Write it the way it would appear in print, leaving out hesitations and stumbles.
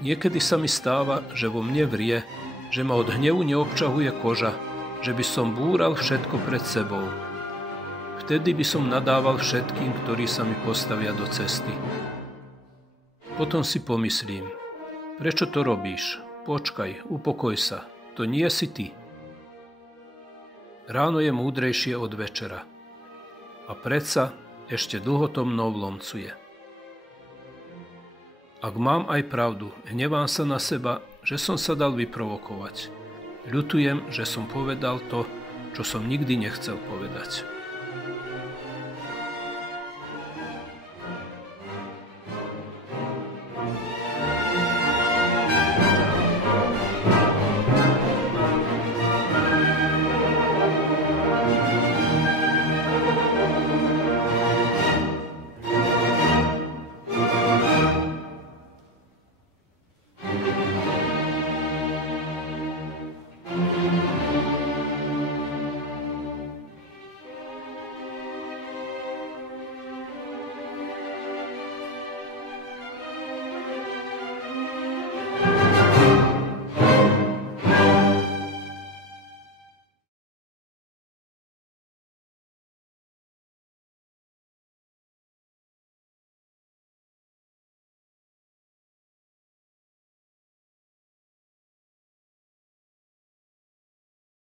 Niekedy sa mi stáva, že vo mne vrie, že ma od hnevu neobčahuje koža, že by som búral všetko pred sebou. Vtedy by som nadával všetkým, ktorí sa mi postavia do cesty. Potom si pomyslím, prečo to robíš? Počkaj, upokoj sa, to nie si ty. Ráno je múdrejšie od večera. A predsa ešte dlho to mnou lomcuje. Ak mám aj pravdu, hnevám sa na seba, že som sa dal vyprovokovať. Ľutujem, že som povedal to, čo som nikdy nechcel povedať.